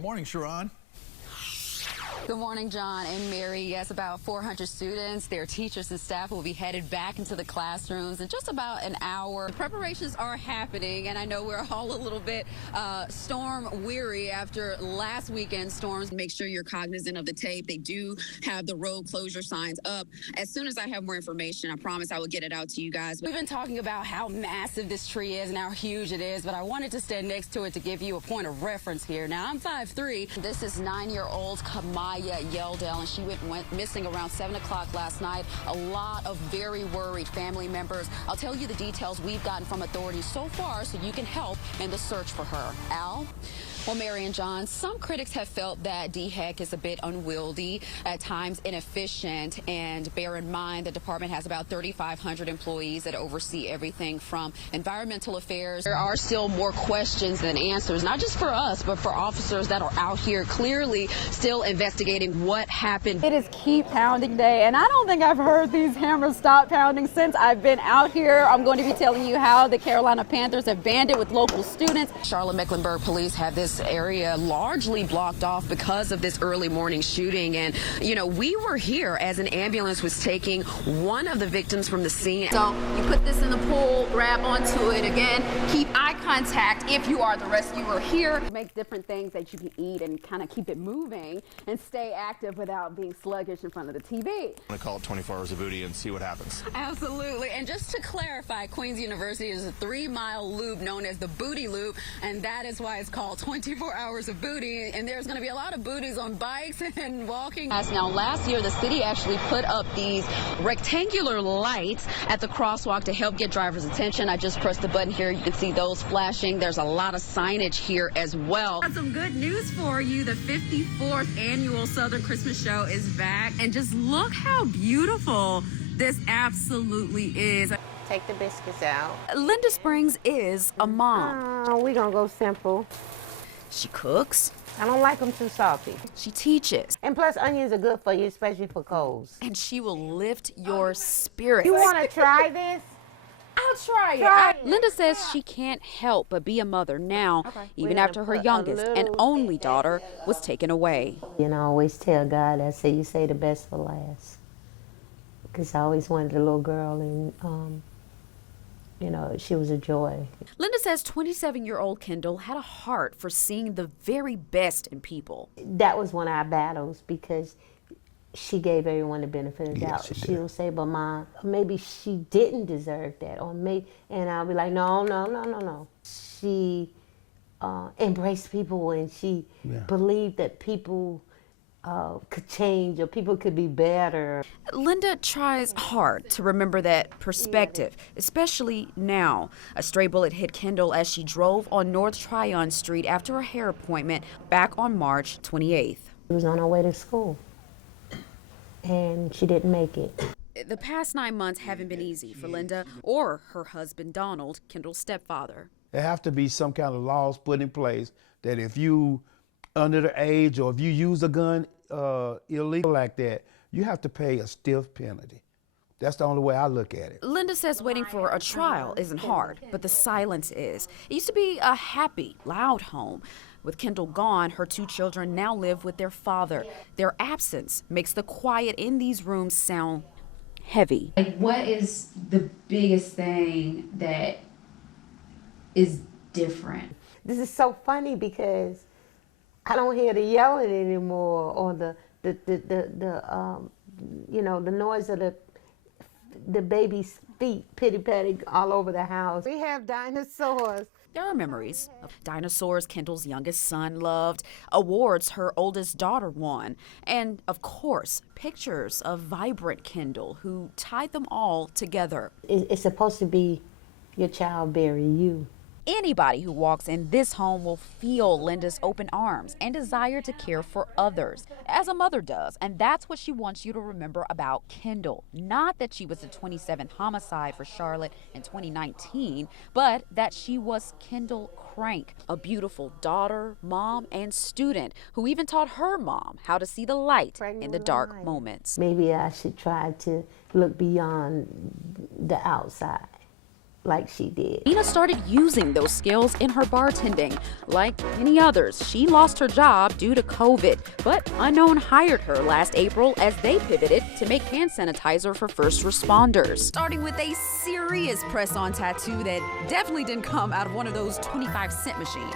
Good morning, Sharonne. Good morning, John and Mary. Yes, about 400 students, their teachers and staff will be headed back into the classrooms in just about an hour. The preparations are happening, and I know we're all a little bit storm weary after last weekend's storms. Make sure you're cognizant of the tape. They do have the road closure signs up. As soon as I have more information, I promise I will get it out to you guys. We've been talking about how massive this tree is and how huge it is, but I wanted to stand next to it to give you a point of reference here. Now, I'm 5'3". This is 9-year-old Kamaya Yeldell, and she went missing around 7 o'clock last night. A lot of very worried family members. I'll tell you the details we've gotten from authorities so far so you can help in the search for her. Al? Well, Mary and John, some critics have felt that DHEC is a bit unwieldy, at times inefficient, and bear in mind the department has about 3,500 employees that oversee everything from environmental affairs. There are still more questions than answers, not just for us, but for officers that are out here clearly still investigating what happened. It is keep pounding day, and I don't think I've heard these hammers stop pounding since I've been out here. I'm going to be telling you how the Carolina Panthers have banded with local students. Charlotte-Mecklenburg police have this area largely blocked off because of this early morning shooting, and you know, we were here as an ambulance was taking one of the victims from the scene. So you put this in the pool, grab onto it again, keep eye contact if you are the rescuer here. Make different things that you can eat and kind of keep it moving and stay active without being sluggish in front of the TV. I'm gonna call it 24 hours of booty and see what happens. Absolutely, and just to clarify, Queens University is a 3-mile loop known as the Booty Loop, and that is why it's called 24 hours of booty, and there's going to be a lot of booties on bikes and walking. Now, last year, the city actually put up these rectangular lights at the crosswalk to help get drivers' attention. I just pressed the button here. You can see those flashing. There's a lot of signage here as well. Got some good news for you. The 54th annual Southern Christmas Show is back, and just look how beautiful this absolutely is. Take the biscuits out. Linda Springs is a mom. We're gonna go simple. She cooks. I don't like them too salty. She teaches. And plus, onions are good for you, especially for colds. And she will lift your spirits. You want to try this? I'll try it. Linda says she can't help but be a mother now, even after her youngest and only daughter was taken away. You know, I always tell God, I say, you say the best for last. Because I always wanted a little girl, and you know, she was a joy. Linda says 27-year-old Kendall had a heart for seeing the very best in people. That was one of our battles, because she gave everyone the benefit of the doubt. She'll say, but Mom, maybe she didn't deserve that, or maybe, and I'll be like, no. She embraced people, and she believed that people could change, or people could be better. Linda tries hard to remember that perspective, especially now. A stray bullet hit Kendall as she drove on North Tryon Street after a hair appointment back on March 28th. She was on her way to school, and she didn't make it. The past 9 months haven't been easy for Linda or her husband, Donald, Kendall's stepfather. There have to be some kind of laws put in place that if you under the age, or if you use a gun illegal like that, you have to pay a stiff penalty. That's the only way I look at it. Linda says waiting for a trial isn't hard, but the silence is. It used to be a happy, loud home. With Kendall gone, her 2 children now live with their father. Their absence makes the quiet in these rooms sound heavy. Like, what is the biggest thing that is different? This is so funny, because I don't hear the yelling anymore, or the you know, the noise of the baby's feet pitty-patty all over the house. We have dinosaurs. There are memories of dinosaurs Kendall's youngest son loved, awards her oldest daughter won, and, of course, pictures of vibrant Kendall who tied them all together. It's supposed to be your child bury you. Anybody who walks in this home will feel Linda's open arms and desire to care for others, as a mother does. And that's what she wants you to remember about Kendall. Not that she was the 27th homicide for Charlotte in 2019, but that she was Kendall Crank, a beautiful daughter, mom, and student who even taught her mom how to see the light in the dark moments. Maybe I should try to look beyond the outside like she did. Nina started using those skills in her bartending. Like many others, she lost her job due to COVID, but Unknown hired her last April as they pivoted to make hand sanitizer for first responders. Starting with a serious press-on tattoo that definitely didn't come out of one of those 25-cent machines.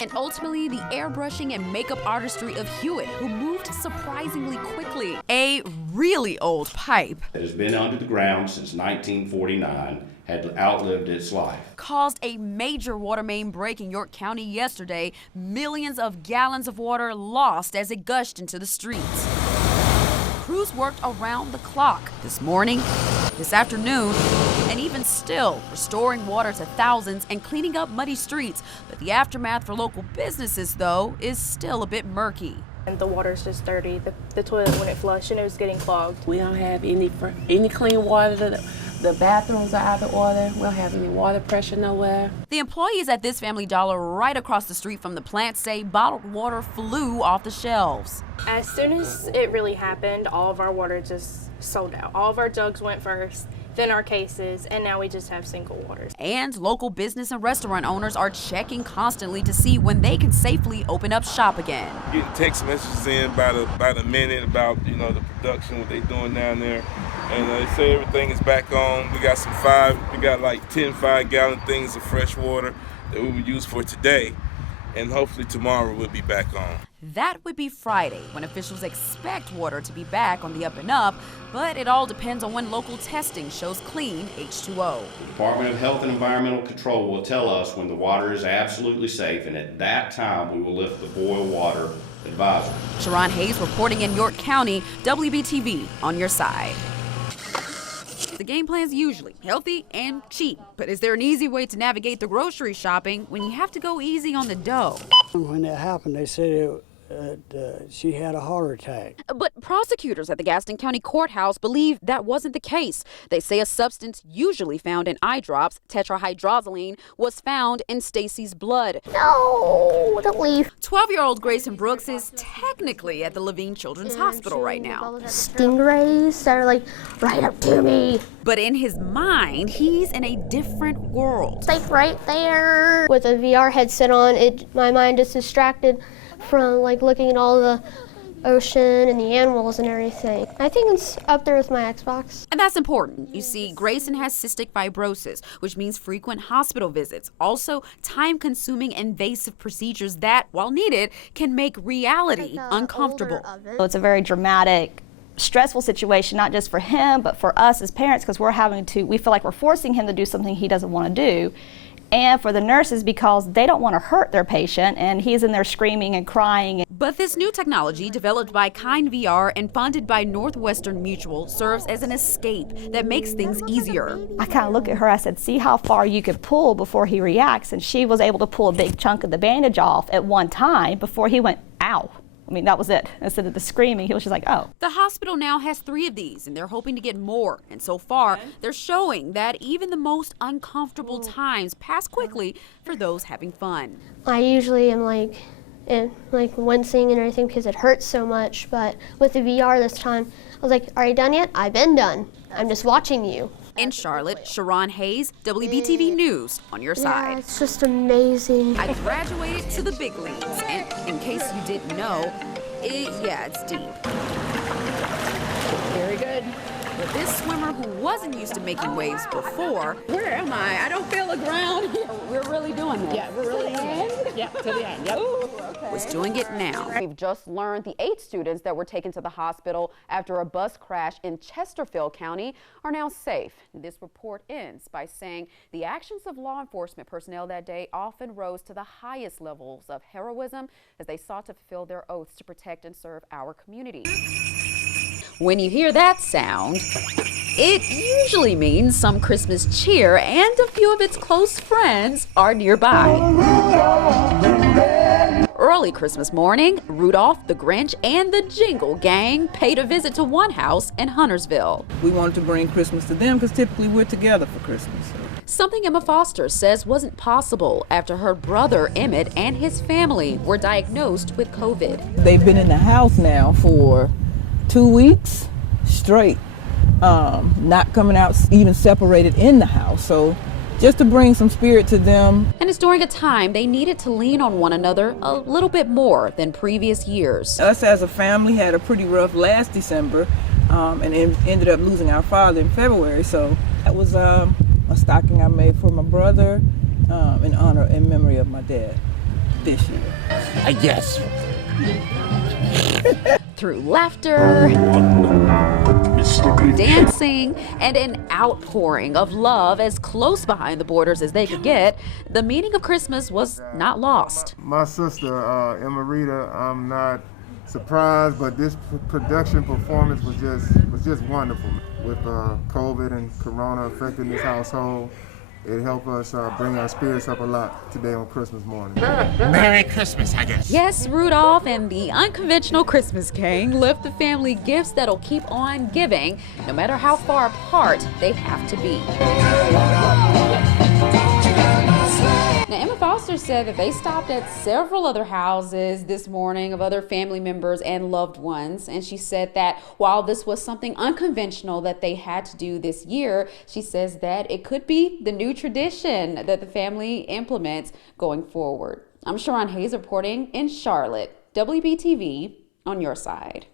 And ultimately, the airbrushing and makeup artistry of Hewitt, who moved surprisingly quickly. A really old pipe that has been under the ground since 1949 had outlived its life. Caused a major water main break in York County yesterday. Millions of gallons of water lost as it gushed into the streets. Crews worked around the clock this morning, this afternoon, and even still restoring water to thousands and cleaning up muddy streets. But the aftermath for local businesses, though, is still a bit murky. And the water's just dirty. The toilet, when it flushed, and it was getting clogged. We don't have any clean water. The bathrooms are out of order. We don't have any water pressure nowhere. The employees at this Family Dollar right across the street from the plant say bottled water flew off the shelves. As soon as it really happened, all of our water just sold out. All of our jugs went first, then our cases, and now we just have single waters. And local business and restaurant owners are checking constantly to see when they can safely open up shop again. Getting text messages in by the minute about the production, what they're doing down there. And they say everything is back on. We got like 10 5-gallon things of fresh water that we would use for today. And hopefully tomorrow we'll be back on. That would be Friday, when officials expect water to be back on the up and up, but it all depends on when local testing shows clean H2O. The Department of Health and Environmental Control will tell us when the water is absolutely safe, and at that time we will lift the boil water advisory. Sharonne Hayes reporting in York County, WBTV on your side. The game plan's usually healthy and cheap, but is there an easy way to navigate the grocery shopping when you have to go easy on the dough? When that happened, they said she had a heart attack. But prosecutors at the Gaston County Courthouse believe that wasn't the case. They say a substance usually found in eye drops, tetrahydrozoline, was found in Stacy's blood. No, don't leave. 12-year-old Grayson Brooks is technically at the Levine Children's Hospital right now. Stingrays that are like right up to me. But in his mind, he's in a different world. It's like right there. With a VR headset on, my mind is distracted from like looking at all the ocean and the animals and everything. I think it's up there with my Xbox. And that's important. You see, Grayson has cystic fibrosis, which means frequent hospital visits. Also, time-consuming invasive procedures that, while needed, can make reality uncomfortable. It's a very dramatic, stressful situation, not just for him, but for us as parents, because we feel like we're forcing him to do something he doesn't want to do. And for the nurses, because they don't want to hurt their patient, and he's in there screaming and crying. But this new technology, developed by Kind VR and funded by Northwestern Mutual, serves as an escape that makes things easier. I kind of look at her, I said, see how far you could pull before he reacts, and she was able to pull a big chunk of the bandage off at one time before he went, ow. I mean, that was it. Instead of the screaming, he was just like, oh. The hospital now has 3 of these, and they're hoping to get more. And so far, they're showing that even the most uncomfortable times pass quickly for those having fun. I usually am like wincing and everything because it hurts so much, but with the VR this time, I was like, are you done yet? I've been done. I'm just watching you. In Charlotte, Sharonne Hayes, WBTV News on your side. Yeah, it's just amazing. I graduated to the big leagues, and in case you didn't know, it's deep. Very good. But this swimmer who wasn't used to making waves before, Where am I? I don't feel the ground. we're really doing this. Yeah, we're really doing it. Yeah, to the end. Yep. Ooh, okay. Was doing it now. We've just learned the 8 students that were taken to the hospital after a bus crash in Chesterfield County are now safe. This report ends by saying the actions of law enforcement personnel that day often rose to the highest levels of heroism as they sought to fulfill their oaths to protect and serve our community. When you hear that sound, it usually means some Christmas cheer and a few of its close friends are nearby. Early Christmas morning, Rudolph, the Grinch, and the Jingle Gang paid a visit to one house in Huntersville. We wanted to bring Christmas to them because typically we're together for Christmas. Something Emma Foster says wasn't possible after her brother Emmett and his family were diagnosed with COVID. They've been in the house now for 2 weeks straight, not coming out, even separated in the house. So just to bring some spirit to them. And it's during a time they needed to lean on one another a little bit more than previous years. Us as a family had a pretty rough last December and ended up losing our father in February. So that was a stocking I made for my brother in memory of my dad this year. Yes. Through laughter, dancing, and an outpouring of love as close behind the borders as they could get, the meaning of Christmas was not lost. My sister, Emerita, I'm not surprised, but this production performance was just wonderful. With COVID and Corona affecting this household, it helped us bring our spirits up a lot today on Christmas morning. Merry Christmas, I guess. Yes, Rudolph and the unconventional Christmas King left the family gifts that'll keep on giving, no matter how far apart they have to be. Now, Emma Foster said that they stopped at several other houses this morning of other family members and loved ones. And she said that while this was something unconventional that they had to do this year, she says that it could be the new tradition that the family implements going forward. I'm Sharonne Hayes reporting in Charlotte, WBTV on your side.